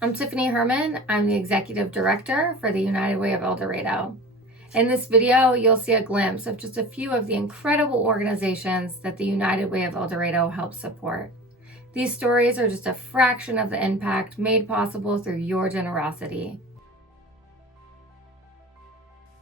I'm Tiffany Herman. I'm the Executive Director for the United Way of El Dorado. In this video, you'll see a glimpse of just a few of the incredible organizations that the United Way of El Dorado helps support. These stories are just a fraction of the impact made possible through your generosity.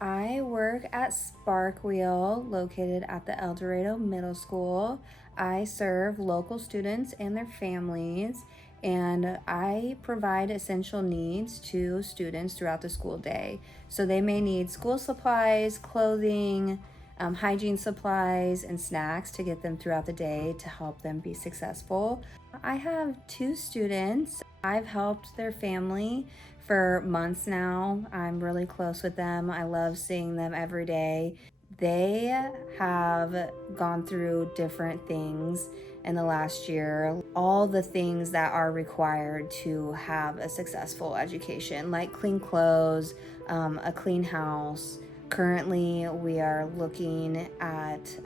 I work at SparkWheel, located at the El Dorado Middle School. I serve local students and their families, and I provide essential needs to students throughout the school day. So they may need school supplies, clothing, hygiene supplies, and snacks to get them throughout the day to help them be successful. I have 2 students. I've helped their family for months now. I'm really close with them. I love seeing them every day. They have gone through different things in the last year, all the things that are required to have a successful education, like clean clothes, a clean house. Currently, we are looking at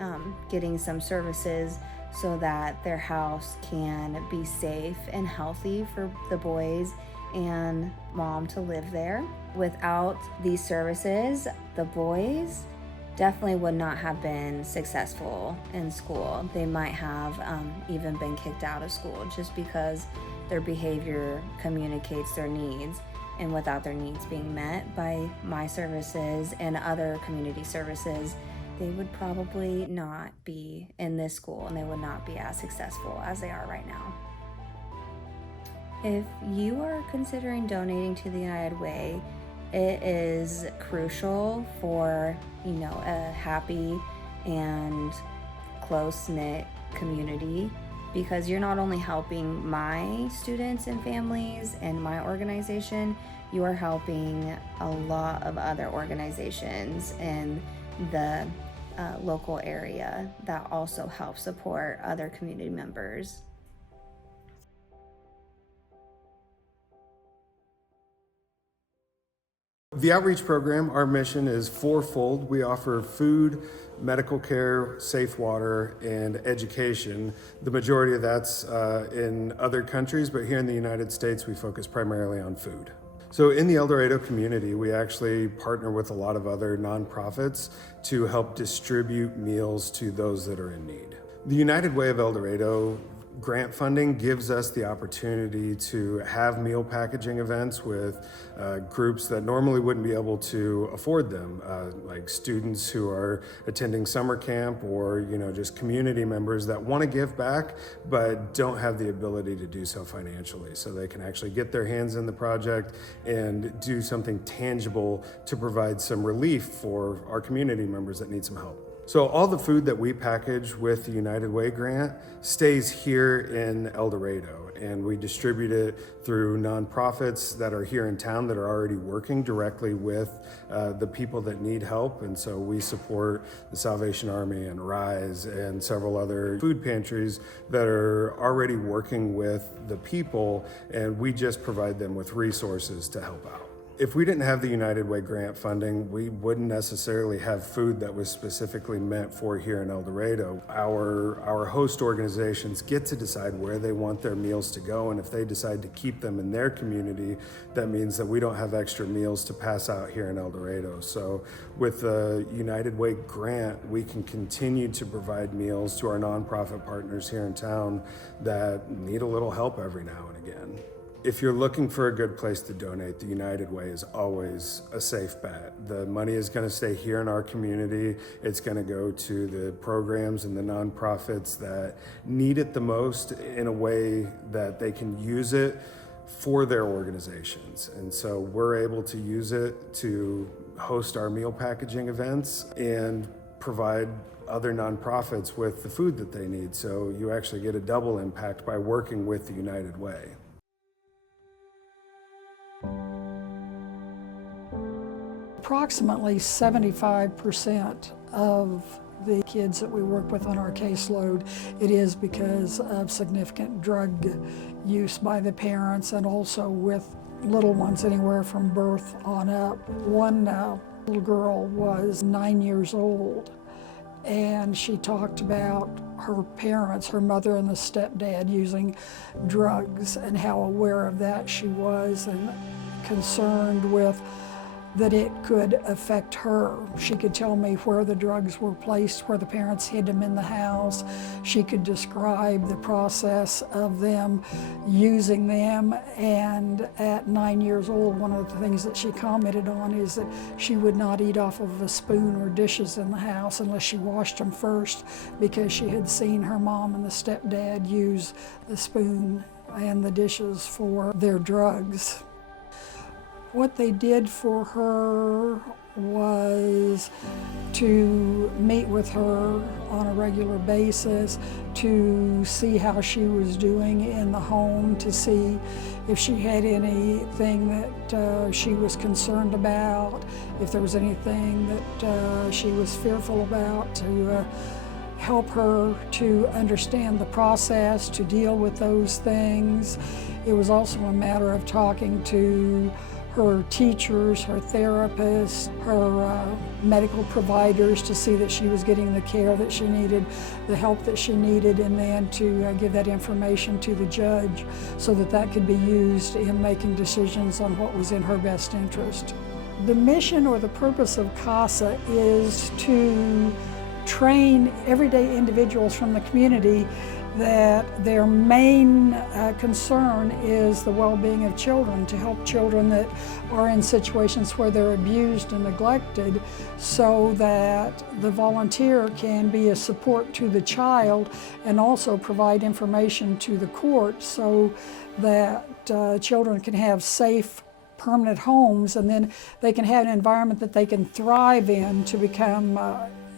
getting some services so that their house can be safe and healthy for the boys and mom to live there. Without these services, the boys definitely would not have been successful in school. They might have even been kicked out of school just because their behavior communicates their needs. And without their needs being met by my services and other community services, they would probably not be in this school and they would not be as successful as they are right now. If you are considering donating to the United Way, it is crucial for, a happy and close-knit community, because you're not only helping my students and families and my organization, you are helping a lot of other organizations in the local area that also help support other community members. The outreach program, our mission is fourfold. We offer food, medical care, safe water, and education. The majority of that's in other countries, but here in the United States, we focus primarily on food. So in the El Dorado community, we actually partner with a lot of other nonprofits to help distribute meals to those that are in need. The United Way of El Dorado grant funding gives us the opportunity to have meal packaging events with groups that normally wouldn't be able to afford them, like students who are attending summer camp, or just community members that want to give back but don't have the ability to do so financially, so they can actually get their hands in the project and do something tangible to provide some relief for our community members that need some help. So all the food that we package with the United Way grant stays here in El Dorado, and we distribute it through nonprofits that are here in town that are already working directly with the people that need help. And so we support the Salvation Army and Rise and several other food pantries that are already working with the people, and we just provide them with resources to help out. If we didn't have the United Way grant funding, we wouldn't necessarily have food that was specifically meant for here in El Dorado. Our host organizations get to decide where they want their meals to go, and if they decide to keep them in their community, that means that we don't have extra meals to pass out here in El Dorado. So with the United Way grant, we can continue to provide meals to our nonprofit partners here in town that need a little help every now and again. If you're looking for a good place to donate, the United Way is always a safe bet. The money is going to stay here in our community. It's going to go to the programs and the nonprofits that need it the most in a way that they can use it for their organizations. And so we're able to use it to host our meal packaging events and provide other nonprofits with the food that they need. So you actually get a double impact by working with the United Way. Approximately 75% of the kids that we work with on our caseload, it is because of significant drug use by the parents, and also with little ones anywhere from birth on up. One little girl was 9 years old, and she talked about her parents, her mother and the stepdad, using drugs and how aware of that she was and concerned with that it could affect her. She could tell me where the drugs were placed, where the parents hid them in the house. She could describe the process of them using them. And at 9 years old, one of the things that she commented on is that she would not eat off of a spoon or dishes in the house unless she washed them first, because she had seen her mom and the stepdad use the spoon and the dishes for their drugs. What they did for her was to meet with her on a regular basis, to see how she was doing in the home, to see if she had anything that she was concerned about, if there was anything that she was fearful about, to help her to understand the process, to deal with those things. It was also a matter of talking to her teachers, her therapists, her medical providers, to see that she was getting the care that she needed, the help that she needed, and then to give that information to the judge so that that could be used in making decisions on what was in her best interest. The mission or the purpose of CASA is to train everyday individuals from the community that their main concern is the well-being of children, to help children that are in situations where they're abused and neglected, so that the volunteer can be a support to the child and also provide information to the court so that children can have safe, permanent homes, and then they can have an environment that they can thrive in to become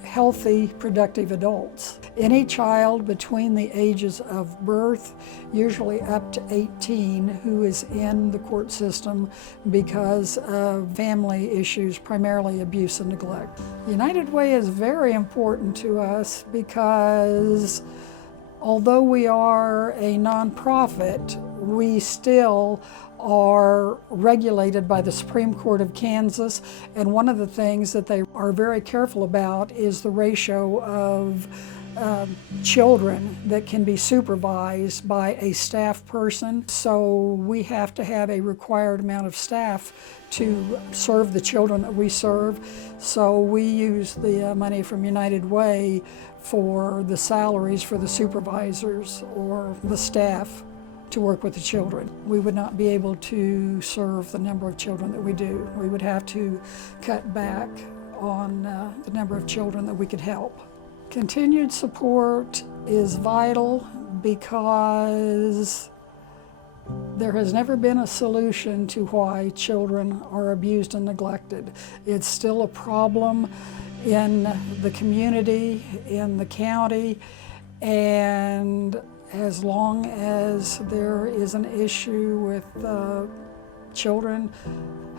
healthy, productive adults. Any child between the ages of birth, usually up to 18, who is in the court system because of family issues, primarily abuse and neglect. The United Way is very important to us because although we are a nonprofit, we still are regulated by the Supreme Court of Kansas, and one of the things that they are very careful about is the ratio of children that can be supervised by a staff person. So we have to have a required amount of staff to serve the children that we serve. So we use the money from United Way for the salaries for the supervisors or the staff to work with the children. We would not be able to serve the number of children that we do. We would have to cut back on the number of children that we could help. Continued support is vital because there has never been a solution to why children are abused and neglected. It's still a problem in the community, in the county, and as long as there is an issue with children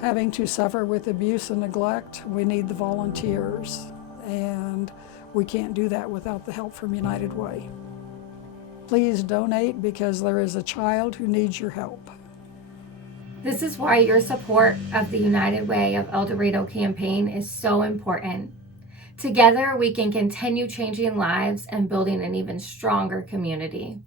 having to suffer with abuse and neglect, we need the volunteers, and we can't do that without the help from United Way. Please donate, because there is a child who needs your help. This is why your support of the United Way of El Dorado campaign is so important. Together, we can continue changing lives and building an even stronger community.